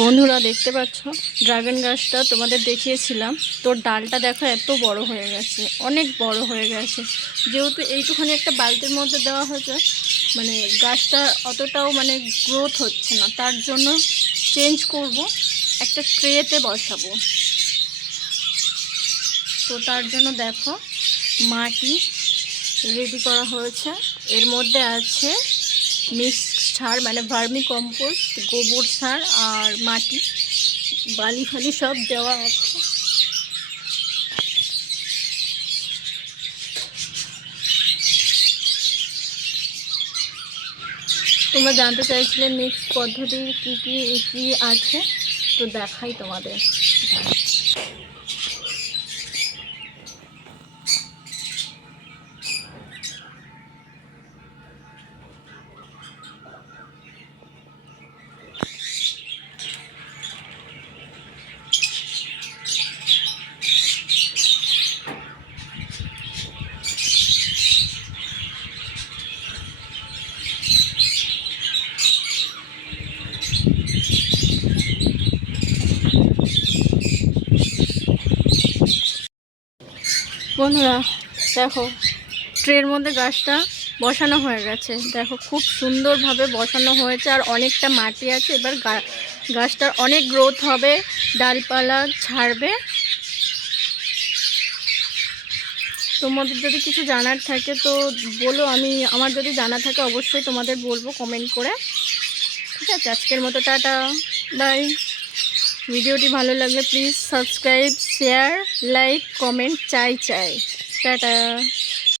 বন্ধুরা, দেখতে পাচ্ছ? ড্রাগন গাছটা তোমাদের দেখিয়েছিলাম। তোর ডালটা দেখো এত বড় হয়ে গেছে, অনেক বড় হয়ে গেছে। যেহেতু এইটুখানি একটা বালতির মধ্যে দেওয়া হয়েছে মানে গাছটা অতটাও মানে গ্রোথ হচ্ছে না, তার জন্য চেঞ্জ করব, একটা ট্রেতে বসাবো। তো তার জন্য দেখো, মাটি রেডি করা হয়েছে। এর মধ্যে আছে মিক্স সার মানে ভার্মি কম্পোস্ট গোবর সার আর মাটি, বালি ফালি সব দেওয়া আছে। তোমরা জানতে চাইছিলে মিক্স পদ্ধতির কী কী কী আছে? তো দেখাই তোমাদের। বন্ধুরা, দেখো, ট্রের মধ্যে গাছটা বসানো হয়ে গেছে। দেখো, খুব সুন্দরভাবে বসানো হয়েছে আর অনেকটা মাটি আছে। এবার গাছটার অনেক গ্রোথ হবে, ডালপালা ছাড়বে। তোমাদের যদি কিছু জানার থাকে, তো বলো, আমি, আমার যদি জানা থাকে, অবশ্যই তোমাদের বলব কমেন্ট করে। ঠিক আছে, আজকের মতো টাটা বাই ভিডিওটি ভালো লাগলে please subscribe share like comment চাই চাই। টাটা।